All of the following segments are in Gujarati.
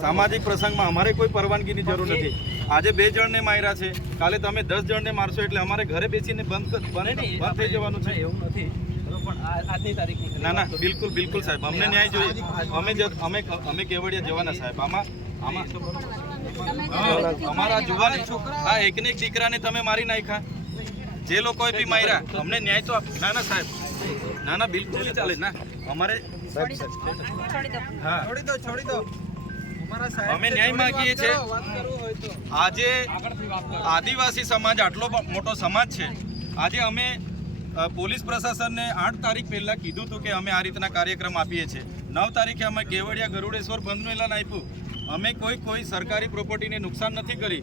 સામાજિક પ્રસંગમાં અમારે કોઈ પરવાનગીની જરૂર નથી આજે બે જણને માર્યા છે કાલે તમે દસ જણને મારશો એટલે અમારે ઘરે બેસીને બંધ બંધ થઈ જવાનું છે એવું નથી ના ના બિલકુલ બિલકુલ સાહેબ અમને ન્યાય જોઈએ અમે અમે અમે કેવડિયા જવાના સાહેબ આમાં આમાં અમારા જુવાની હા એકને એક દીકરાને તમે મારી નાખ્યા જે લોકોએ બી માર્યા અમને ન્યાય તો ના ના સાહેબ ના ના બિલકુલ ચાલે ના અમારે હા છોડી દો છોડી દો અમે ન્યાય માંગીએ છીએ આજે આદિવાસી સમાજ આટલો મોટો સમાજ છે આજે અમે પોલીસ પ્રશાસનને આઠ તારીખ પહેલાં કીધું હતું કે અમે આ રીતના કાર્યક્રમ આપીએ છીએ નવ તારીખે અમે કેવડિયા ગરુડેશ્વર બંધનું એલાન આપ્યું અમે કોઈ કોઈ સરકારી પ્રોપર્ટીને નુકસાન નથી કરી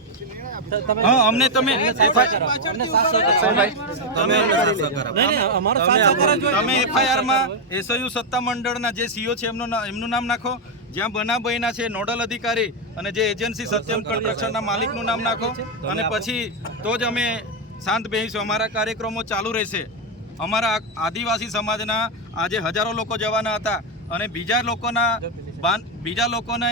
અમને તમે તમે એફઆઈઆર માં એસઓયુ સત્તા મંડળના જે સીઓ છે એમનું એમનું નામ નાખો જ્યાં બનાબઈના છે નોડલ અધિકારી અને જે એજન્સી સત્યમ કન્સ્ટ્રક્શનના માલિકનું નામ નાખો અને પછી તો જ અમે શાંત બેહીશું અમારા કાર્યક્રમો ચાલુ રહેશે અમારા આદિવાસી સમાજના આજે હજારો લોકો જવાના હતા અને બીજા લોકોના બીજા લોકોને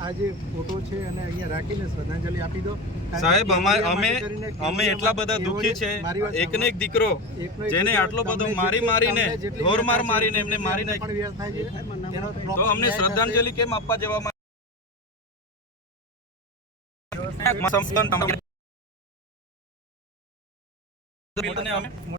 આ મારી મારીને ઢોરમાર મારીને એમને મારી નાખ્યો તો અમને શ્રદ્ધાંજલિ કેમ આપવા જવા